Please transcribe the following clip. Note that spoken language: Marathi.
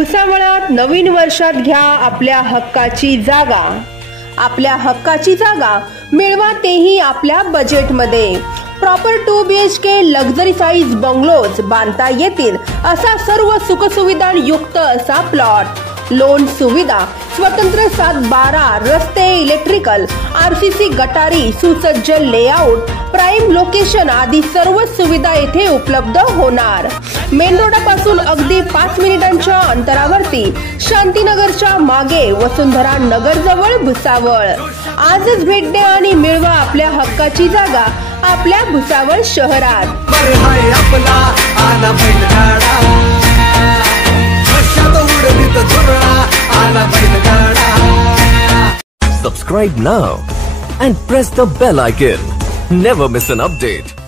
भुसावळात नवीन वर्षात घ्या आपल्या हक्काची जागा. आपल्या हक्काची जागा मिळवा तेही आपल्या बजेटमध्ये. Proper 2 BHK luxury size bungalows बांधता येतील असा सर्व सुखसुविधा युक्त असा प्लॉट. लोन सुविधा, स्वतंत्र 7-12 रस्ते, इलेक्ट्रिकल, RCC गटारी, सुसज्ज लेआउट, प्राइम लोकेशन आदी सर्व सुविधा येथे उपलब्ध होणार. मेन रोडापासून अगदी 5 मिनिटांच्या अंतरावरती, शांतीनगरच्या मागे, वसुंधरा नगर जवळ भुसावळ. आजच भेट द्या आणि मिळवा आपल्या हक्काची जागा आपल्या भुसावळ शहरात. Subscribe now and press the bell icon. Never miss an update.